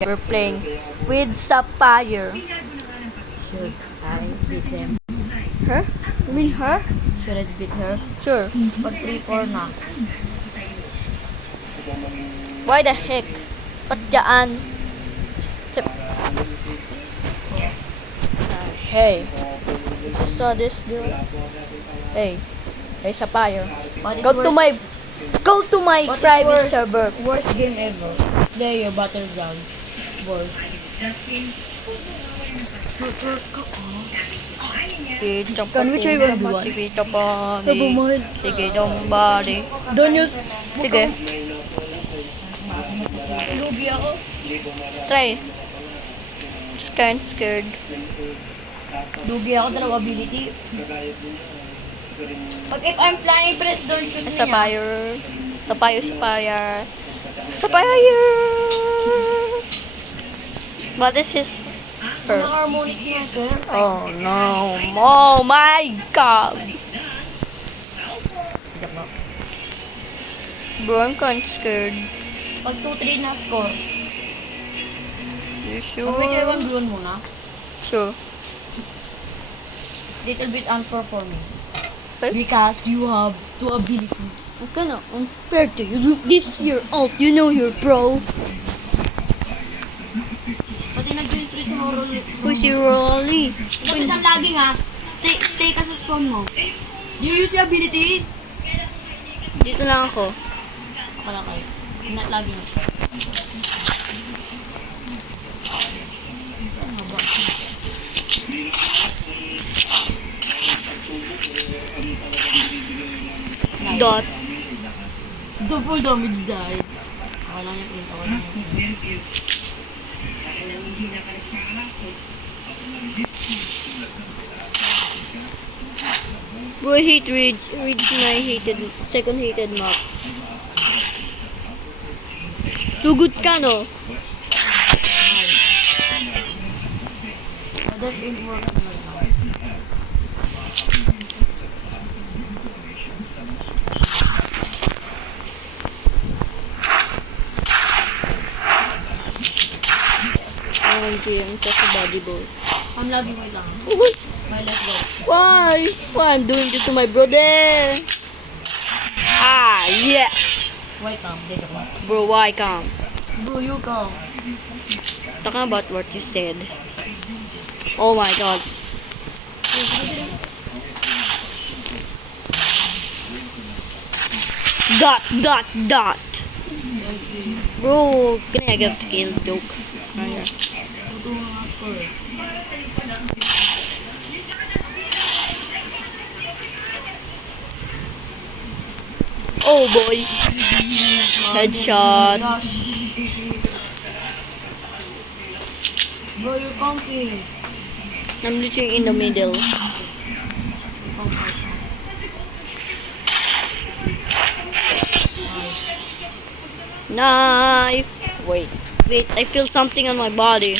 We're playing with Sapphire. Should I beat him? Her? You mean her? Should I beat her? Sure. Pag 3-4 na. Why the heck? Ba't dyan? Hey. Saw this dude. Hey. Hey, Sapphire. Go to my What is private worse? server. Worst game ever. Slayer Battlegrounds. Worst. Can we try 1v1? Sige, don't body. Don't use... Sige, Lugi ako. try. Scared. Lugi ako, dalawa ability. Pag if I'm flying, press don't shoot me. Sapphire. What is his Mga her? harmonics niya, sir. Oh no. Oh my god. Bro, I'm kind of scared. Pag 2-3 na score. You Pag may sure? 1v1 muna. Sure. Little bit unfair for me. Okay. Because you have 2 abilities. I'm kind of unfair to you. This is your ult. You know you're pro. Pati nag-join free sa horror. Who's your Rolly? Ikaw isang lagi nga. Stay ka sa spawn mo. You use your ability. Dito lang ako. Akala kayo. Not lagi nga. Dot. Double damage died. Ako lang yung print. Ako lang yung print. Bro, I hate read my second hated map. Sugod ka, no? That ain't working right now. Ang game sa body ball. I'm lagging right now. Uy! My let's go. Why? Why I'm doing this to my brother? Ah, yes! Wait now. Dito ko. Bro, why come? Bro, you come. Talking about what you said. Oh my god. Dot. Bro, can I get kill joke? Oh, yeah. Oh boy. Headshot. Bro, you're comfy. I'm literally in the middle. Knife. Wait, I feel something on my body.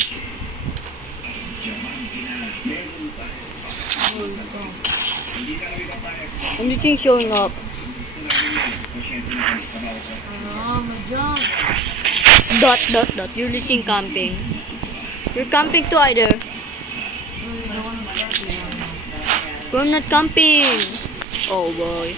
I'm literally showing up. Ah, my jump. Dot. You're literally camping. You're camping too either. Bro, I'm not camping. Oh boy.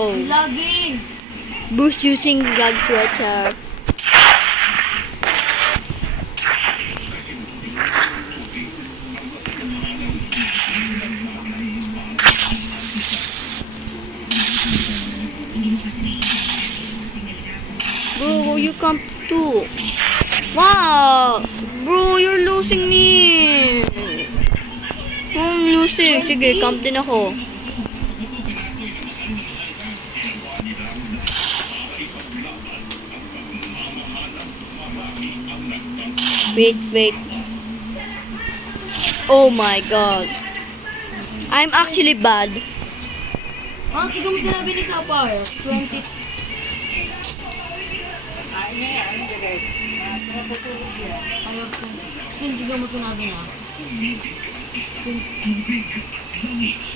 Oh, Lagging. Bruce using lag switcher. Bro, you camp too. Wow! Bro, you're losing me. I'm losing. Sige, camp din ako. Wait. Oh my god. I'm actually bad. Ah, tignan mo sinabi ni Sapphire. 20. Ayaw ko. Hindi mo sinabi na.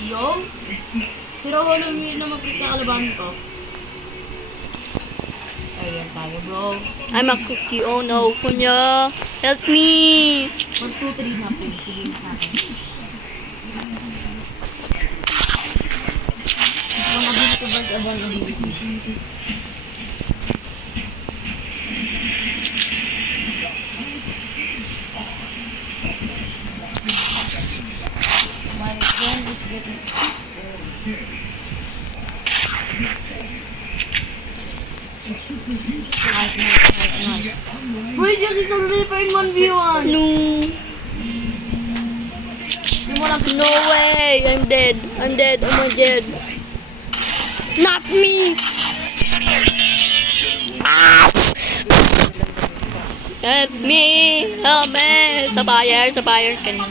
Yo? Si Roholo hindi na mag-click na kalabahan ko. Ayan tayo, bro. I'm a cookie. Oh no, kunya. Help me. 1, 2, 3 na, please. Sige na sa akin. Mga ability versus abang ability. My friend is getting... Nice. Bro, you just already in 1v1. No. Di mo lang No way. I'm dead. I'm dead. Oh my dead. Not me. Ah! Help me. Help me. Sapphire. Can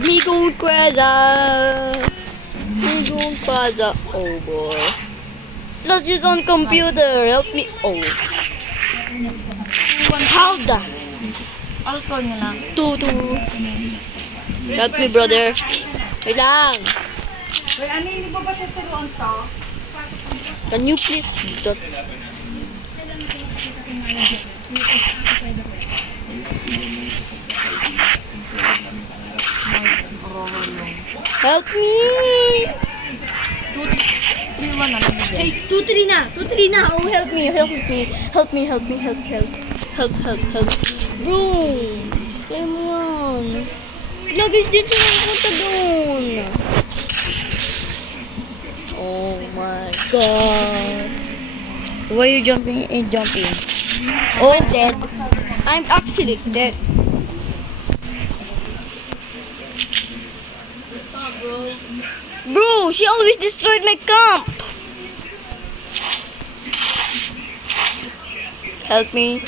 me go crazy. Oh boy. Let's use on computer. Help me. Oh. How the? Ano score niya na? 2-2. Help me, brother. Wait lang. Uy, ano hindi ba ba tuturuan to? Can you please dot? Help me! 3-1 na lang. 2-3 na. Oh, help me. Help. Bro, kaya mo yan. Lagis din sila napunta doon. Oh my God. Why are you jumping? Oh, I'm dead. I'm actually dead. Stop, bro. Bro, she always destroyed my camp. Help me.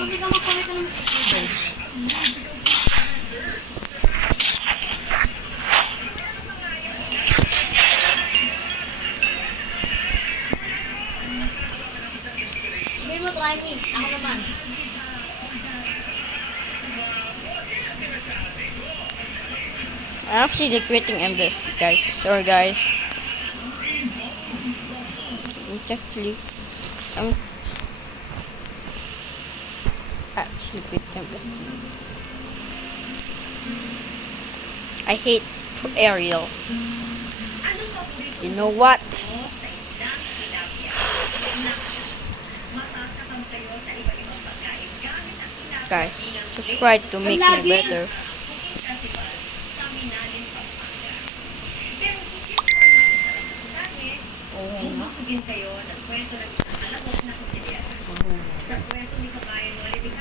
Kasi ka mag-comment ka ng... Hindi mo try me. Ako naman. I'm actually quitting this, guys. Sorry, guys. I'm actually quitting this. I hate Ariel. You know what? Guys, subscribe to make me better.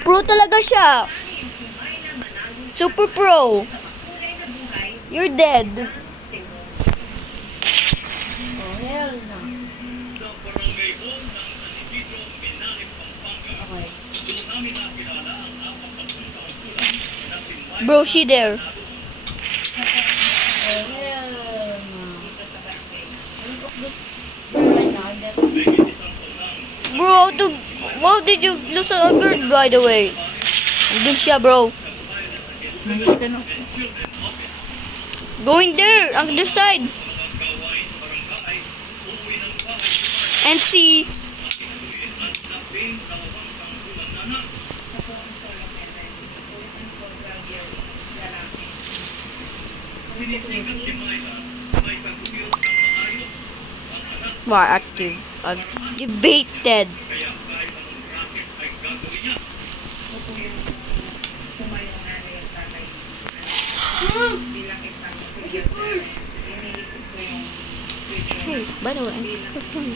Pro talaga siya. Super pro. You're dead. Oh, hell no. Okay. Bro, she there. Oh, hell no. Right now, I'm just... Bro, how did you lose a bird, by the way? Andun siya, bro. Nangis ka no? Going there, on the side. And see. Wow, active. Activated. Hey, by the way, I'm performing.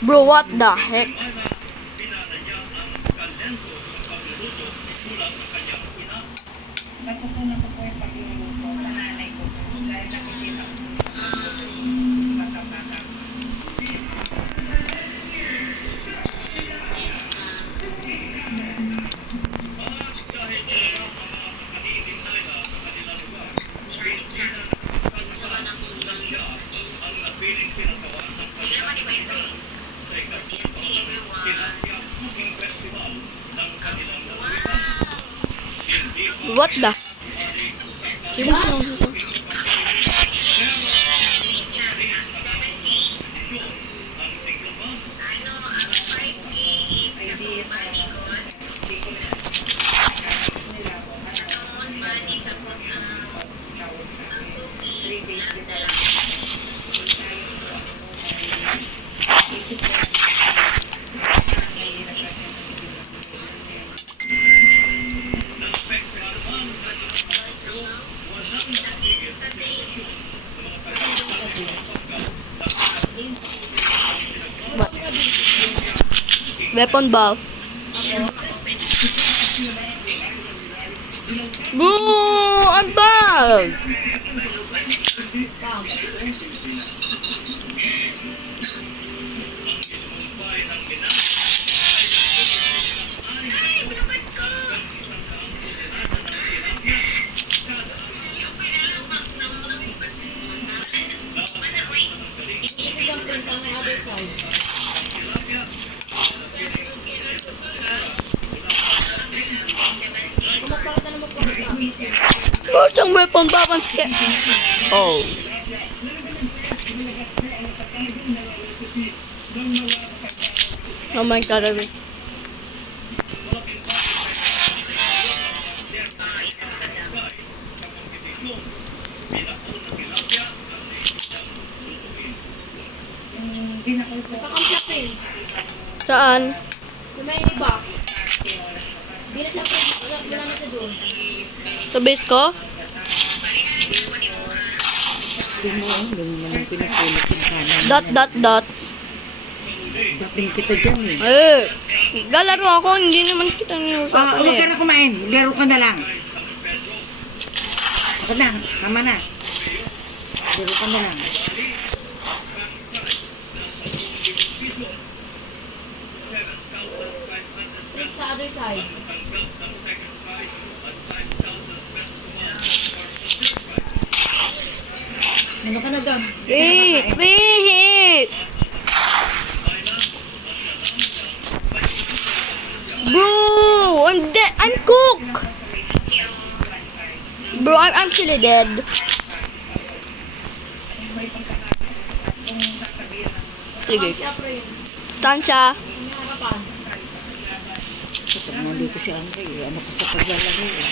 Bro, what the heck? Natutunan ko po yung pagluluto sa nanay ko. Dahil nakikita ko bata-bata. What the? Sino sinususo? What? Weapon buff. Boo! I'm back! What's yung weapon buff? I'm scared. Oh. Oh my god, I mean. Nagka-complete prints. Saan? Sa may box. Di na siya pwede. Wala na siya doon. Sa base ko? Yung mo naman pinapulot yung kanan. Dot, dot, dot. Dating kita dyan eh. Eh, galaro ako. Hindi naman kita niusapan Huwag ka eh. na kumain. Laro ka na lang. Ako na. Tama na. Laro ka na lang. Print sa other side. Ano ka na doon? Wait, wait! Bro, I'm dead. I'm cooked. Bro, I'm actually dead. Sige. Complete prints. Saan siya? Yung harapan. Kapag nandito si Andre, ano ko sa paglalagay eh.